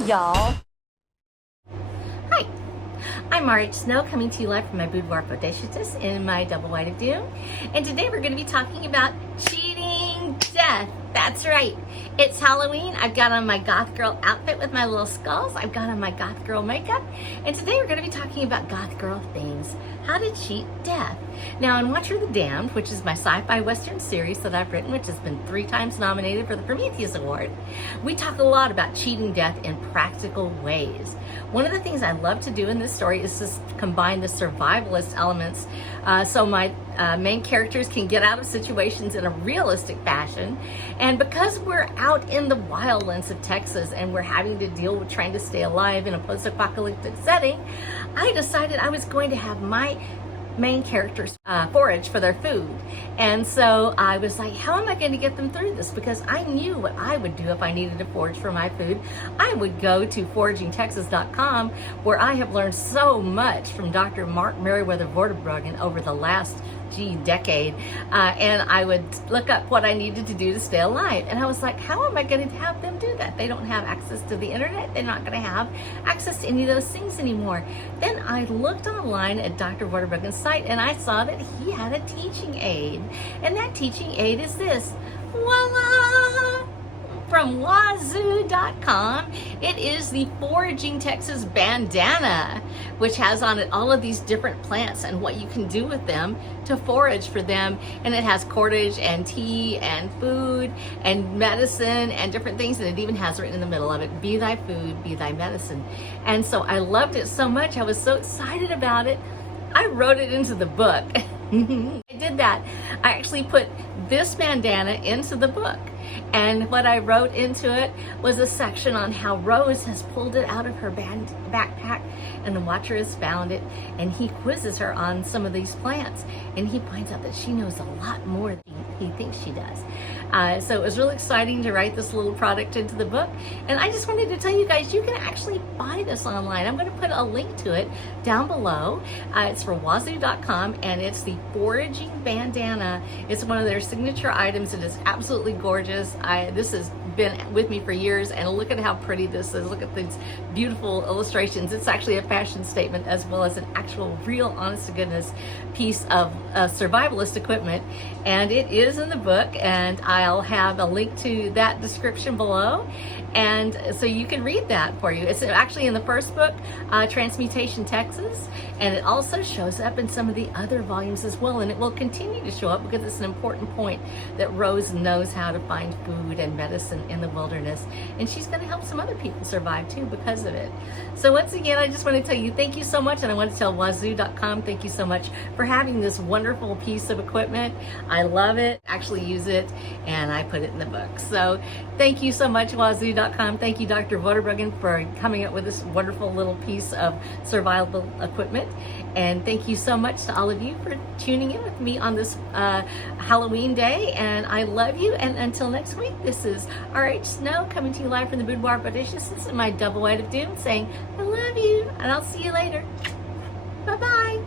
y'all. Hi, I'm RH Snow coming to you live from my Boudoir of Bodaciousness in my Dubble-wide of D00m. And today we're going to be talking about cheating death. That's right. It's Halloween. I've got on my goth girl outfit with my little skulls. I've got on my goth girl makeup. And today we're going to be talking about goth girl themes. How to cheat death. Now in Watcher the Damned, which is my sci-fi western series that I've written, which has been 3 times nominated for the Prometheus Award, we talk a lot about cheating death in practical ways. One of the things I love to do in this story is to combine the survivalist elements so my main characters can get out of situations in a realistic fashion. And because we're out in the wildlands of Texas and we're having to deal with trying to stay alive in a post-apocalyptic setting, I decided I was going to have my main characters forage for their food. And so I was like, how am I going to get them through this? Because I knew what I would do if I needed to forage for my food. I would go to foragingtexas.com, where I have learned so much from Dr. Merriwether Vorderbruggen over the last decade, and I would look up what I needed to do to stay alive. And I was like, how am I going to have them do that? They don't have access to the internet. They're not going to have access to any of those things anymore. Then I looked online at Dr. Vorderbruggen's site, and I saw that he had a teaching aid. And that teaching aid is this. Voila! From Wazoo.com. It is the Foraging Texas Bandana, which has on it all of these different plants and what you can do with them to forage for them. And it has cordage and tea and food and medicine and different things. And it even has written in the middle of it, be thy food, be thy medicine. And so I loved it so much. I was so excited about it. I wrote it into the book. I did that. I actually put this bandana into the book. And what I wrote into it was a section on how Rose has pulled it out of her backpack, and the Watcher has found it, and he quizzes her on some of these plants, and he finds out that she knows a lot more than he thinks she does. So it was really exciting to write this little product into the book. And I just wanted to tell you guys, you can actually buy this online. I'm going to put a link to it down below. It's for Wazoo.com, and it's the Foraging Bandana. It's one of their signature items. It is absolutely gorgeous. This has been with me for years, and look at how pretty this is. Look at these beautiful illustrations. It's actually a fashion statement as well as an actual real honest to goodness piece of survivalist equipment, and it is in the book, and I'll have a link to that description below, and so you can read that for you. It's actually in the first book, Transmutation Texas, and it also shows up in some of the other volumes as well, and it will continue to show up because it's an important point that Rose knows how to find food and medicine in the wilderness, and she's going to help some other people survive too because of it. So once again, I just want to tell you thank you so much, and I want to tell Wazoo.com thank you so much for having this wonderful piece of equipment. I love it, actually use it, and I put it in the book. So thank you so much, Wazoo.com. Thank you, Dr. Vorderbruggen, for coming up with this wonderful little piece of survival equipment, and thank you so much to all of you for tuning in with me on this Halloween day, and I love you. And until next week, this is RH Snow coming to you live from the Boudoir of Bodaciousness in my Dubble-wide of D00m, saying I love you, and I'll see you later. Bye-bye.